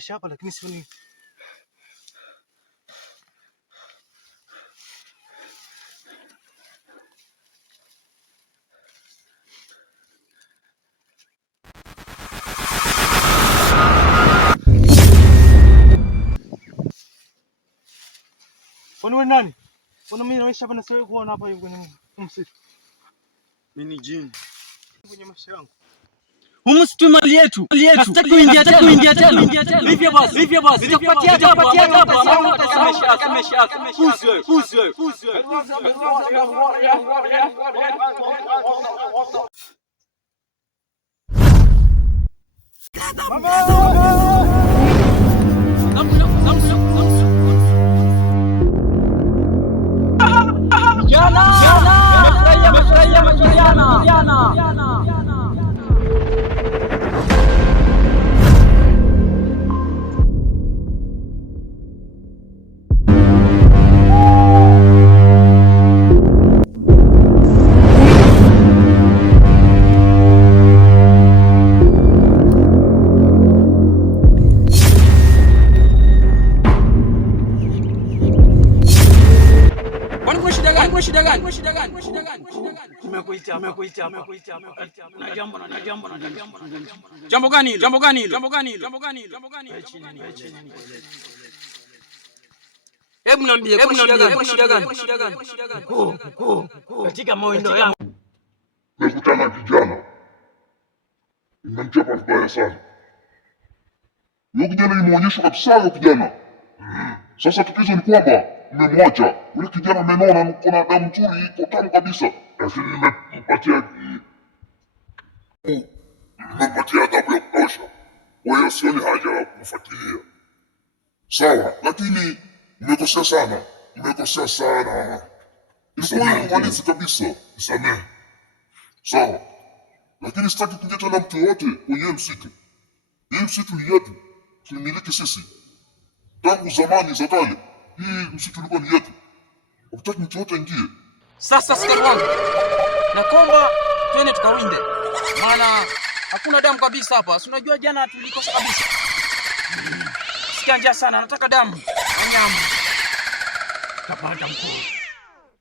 maisha hapa lakini sioni. Kwani wewe nani? Mbona mimi naishi hapa na siwe kuona hapa hivi kwenye msitu? Mimi ni jini. Kwenye maisha yangu. Msitu mali yetu. Sitaki kuingia tena. Hivyo basi. Nitakupatia hapa. Pusi wewe. Shida gani? Nimekuita hapa. Na jambo. Jambo gani hilo? Hebu niambie, shida gani? Katika mawindo yangu nimekutana na kijana. Nimemchapa vibaya sana. Yule kijana nimeonyesha kabisa yule kijana. Sasa tatizo ni kwamba nimemwacha. Yule kijana amenona, kuna damu nzuri, iko tamu kabisa. Lakini nimempatia adhabu ya kutosha. Kwa hiyo sioni haja ya kumfuatilia. Sawa, lakini nimekosea sana. Ilikuwa uhalisi kabisa. Nisamehe. Sawa. Lakini sitaki kuingia tena mtu yote kwenye msitu. Hii msitu ni yetu. Tunamiliki sisi. Tangu zamani za kale. Hii msitu ulikuwa ni yetu. Ukitaka mtu yote ingie. Sasa askari wangu, nakomba twende tukawinde. Maana hakuna damu kabisa hapa. Si unajua jana tulikosa kabisa. Sikia njaa sana, nataka damu. Nyama. tapata mkuu.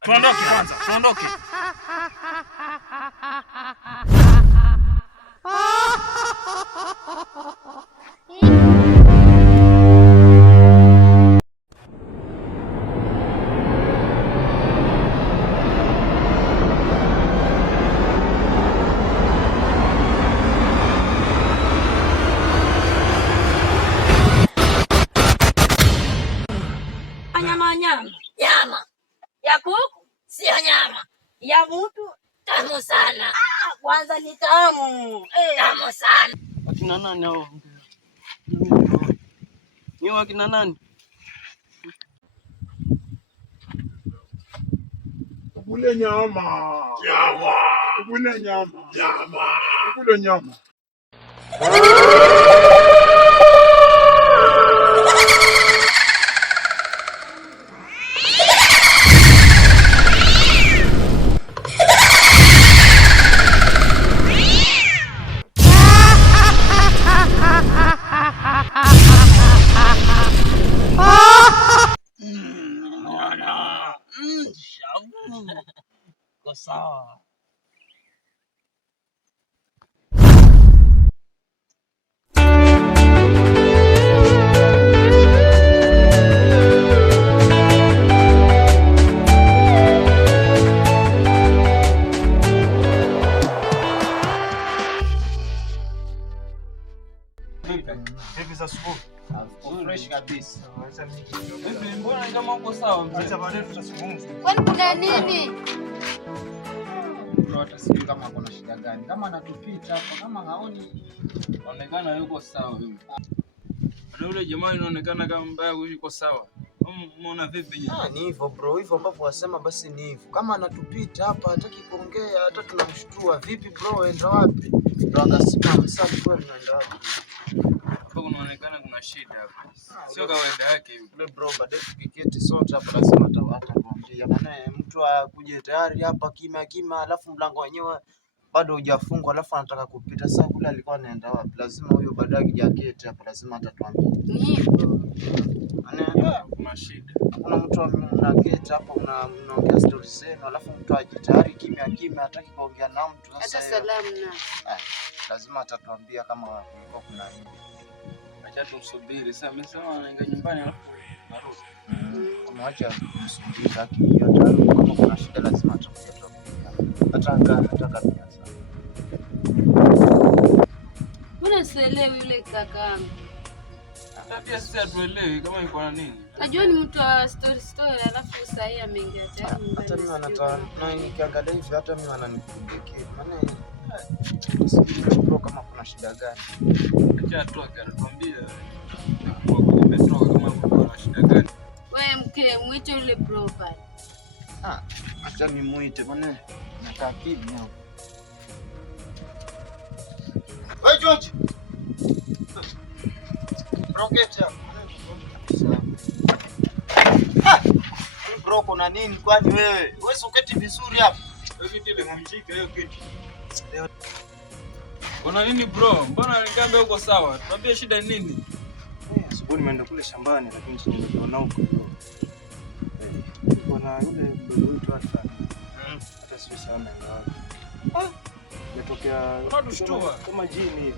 Tuondoke kwanza, tuondoke. Nyama ya kuku sio nyama ya mtu, tamu sana. Kwanza ni tamu, tamu sana. Akina nani hao? Ni wakina nani? Ukule nyama. Ukule nyama. Sawa. Hivi za asubuhi. Fresh kabisa. Mbona kama uko sawa mzee? Acha baadaye tutazungumza. Kwani kuna nini? Hata sijui kama kuna shida gani. Kama anatupita hapo, kama haoni, inaonekana yuko sawa yule. Na yule jamaa inaonekana kama mbaya yuko sawa. Umeona vipi nyinyi? Ni hivyo bro, hivyo ambapo wasema basi ni hivyo. Kama anatupita hapa hataki kuongea, hata tunamshtua. Vipi bro, enda wapi? Ndo akasimama sasa, kwani unaenda wapi? Hapo kunaonekana kuna shida hapo. Sio kawaida yake yule. Yule bro baadaye tukiketi sote hapa lazima atakwambia. Maana mtu akuje tayari hapa kimya alafu mlango wenyewe bado hujafungwa alafu anataka kupita. Sasa kule alikuwa anaenda wapi? Lazima huyo baadaye jaketi hapa lazima atatuambia. Nipo. Kuna shida. Kuna mtu ana gate hapa mnaongea stories zenu alafu mtu ajitayari kimya hataki kuongea na mtu. Sasa Hata salamu na. Lazima atatuambia kama kulikuwa kuna nini. Acha tumsubiri. Sasa amesema anaingia nyumbani alafu narudi. Mwacha msubiri akiingia tayari kama kuna shida lazima atakuja tu. Hata pia sana. Mbona sielewi yule kakaangu? Hata pia sisi hatuelewi kama yuko na nini. Najua ni mtu wa story alafu sasa yeye ameingia tayari. Hata mimi na nikiangalia hivi hata mimi ananipigia. Maana bro kama kuna shida gani? Acha atoke atuambie. Umetoka kama kuna shida gani? Wewe mke mwite yule bro pale. Acha nimuite bwana. Nakaa kimya. Wewe George. Rocket hapo. Bro kuna nini kwani wewe? Wewe uketi vizuri hapa. Wewe kiti ile mshika hiyo kiti. Kuna nini bro? Mbona nikambe uko sawa? Tuambie shida ni nini? Asubuhi nimeenda kule shambani lakini sijaona huko. Kuna yule mdogo wetu hapa. Hata sisi sana ngapi. Imetokea kama jini hivi.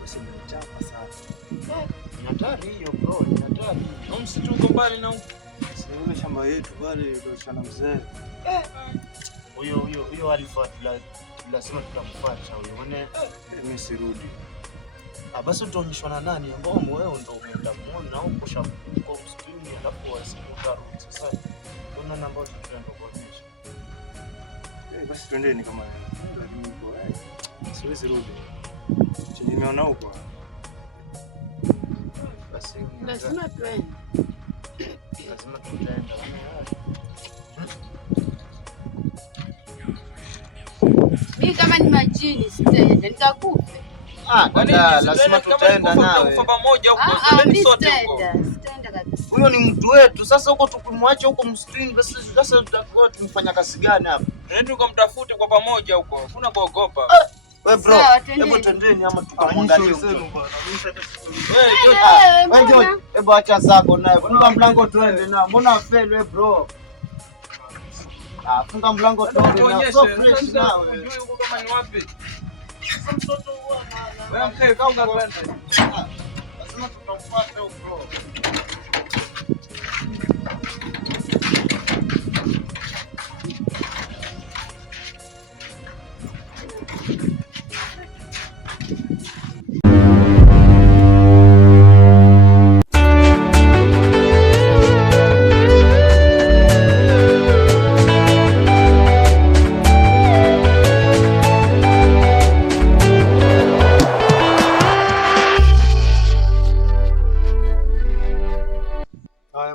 Basi nimechapa sana. Hatari hiyo bro, hatari. Msituko mbali na yule shamba yetu pale ndio sana mzee. Huyo alifuata lazima tutamfuata huyo. Maana mimi sirudi. Basi utaonyeshwa na nani? Ngoma wewe ndio umeenda muone huko shamba kwa msituni alafu wasimuka rudi. Sasa kuna namba tutaenda kuonyesha. Basi twendeni kama niko. Siwezi rudi. Chini nimeona huko. Basi lazima twende. Lazima tutaenda. Mimi kama ni majini sitaenda, nitakufa. Dada, lazima tutaenda nawe. Kufa pamoja huko, twendeni sote huko. Sitaenda kabisa. Huyo ni mtu wetu. Sasa huko tukimwacha huko msituni basi sasa tutakuwa tumefanya kazi gani hapa? Twende tukamtafute kwa pamoja huko. Hakuna kuogopa. Wewe bro, hebu twendeni ama tukamwangalie. Wewe George, hebu acha zako naye. Funga mlango twende na. Mbona afeli wewe bro? Funga mlango twende na. So fresh nawe. Unajui huko kama ni wapi? Sasa mtoto huwa wewe mkae funga twende. Lazima tutamfuata huko bro.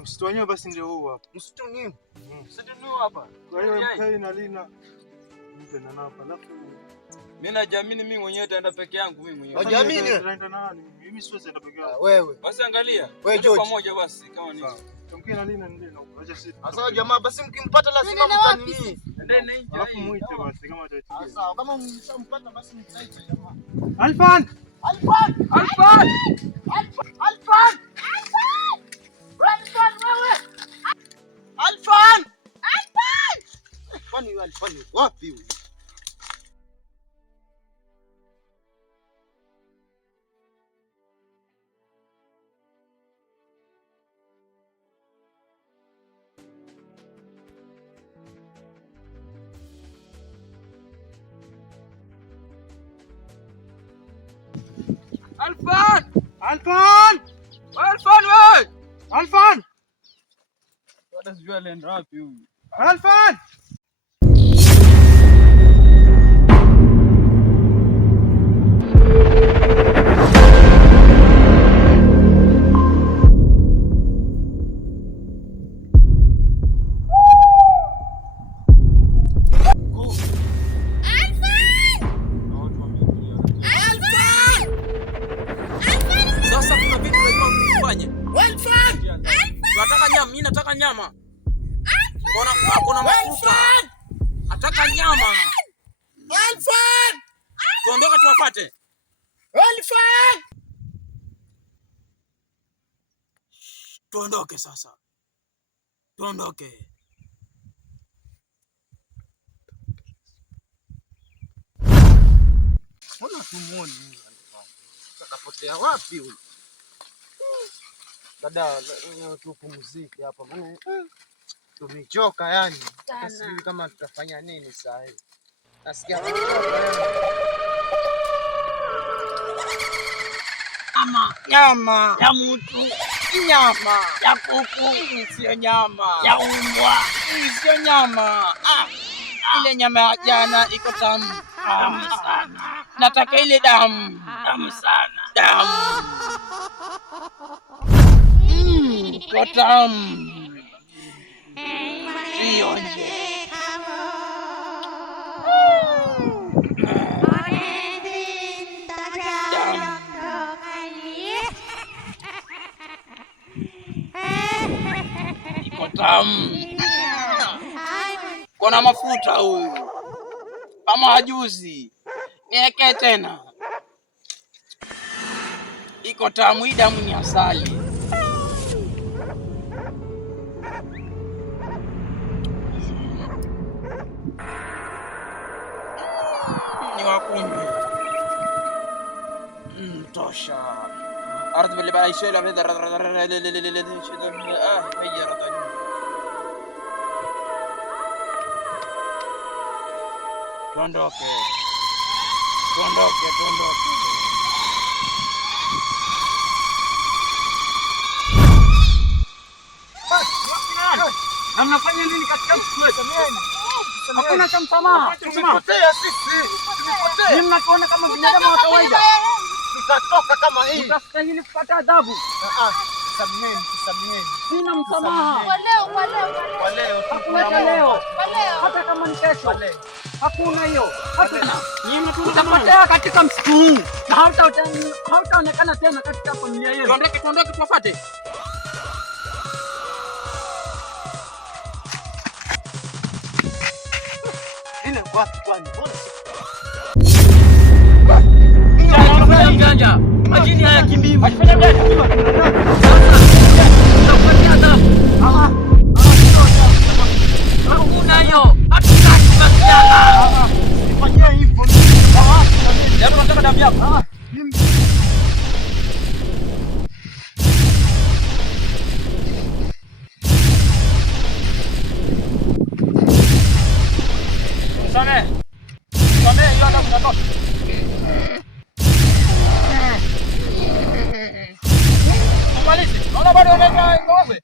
Msitu wenyewe basi ndio huu hapa. Msitu nini? Msitu ni hapa. Kwa hiyo mkae na Lina. Mpenda na hapa. Alafu mimi najiamini mimi mwenyewe nitaenda peke yangu mimi mwenyewe. Unajiamini? Nitaenda na nani? Mimi siwezi enda peke yangu. Wewe. Basi angalia. Wewe George. Pamoja basi kama ni. Mkae na Lina ndio na huko. Acha sisi. Sasa jamaa basi mkimpata lazima mtanini. Nendeni nje. Alafu muite basi kama atatikia. Sawa, kama mshampata basi mtaite jamaa. Alfan! Alfan! Alfan! Alfan! Alfan! Kwani yule Alfan wapi huyu? Alfan! Alfan! Alfan wewe! Alfan! Hata sijui alienda wapi huyu. Alfan! Sasa kuna vitu lazima kufanya. Tunataka nyama, mimi nataka nyama. Kuna mafuta. Nataka nyama. Elfan! Tuondoke tuwapate. Elfan! Tuondoke sasa. Tuondoke. Mbona tumuoni huyu Elfan? Kapotea wapi huyu? Dada, tupumzike hapa. Maana tumechoka yani. Sijui kama tutafanya nini saa hii. Nasikia nyama ya mtu, nyama ya kuku, sio nyama ya umbwa, sio nyama. Ile nyama ya jana iko tamu. tamu sana. Nataka ile damu. Tamu sana. Damu. Iko tamu. Ionje. Iko tamu. Kuna mafuta huyu. Kama hajuzi. Niweke tena. Iko tamu, hii damu ni asali. Ni wakunywe. Tosha. Ardhi bila baisha la vida tuondoke. Na mnafanya nini katika msitu wetu? Hakuna cha msamaha. tumepotea sisi. Ni mnaona kama binadamu wa kawaida. Tutatoka kama hii. Tutastahili kupata adhabu. Tusameni. Sina msamaha. Kwa leo Hakuna leo. Hata kama ni kesho. Hakuna hiyo. Hakuna. Tutapotea katika msitu huu. Na hautaonekana tena katika familia yetu. Tuondoke tuwafuate. ile wapi kwani? Mjanja. Majini haya kimbii. Afanye mjanja. Hakuna hiyo. Hatutaki masiala. Fanyia hivyo. Leo tunataka damu yako. Samehe hiyo damu inatoka. Malizi. Naona bado unaenda ng'ombe.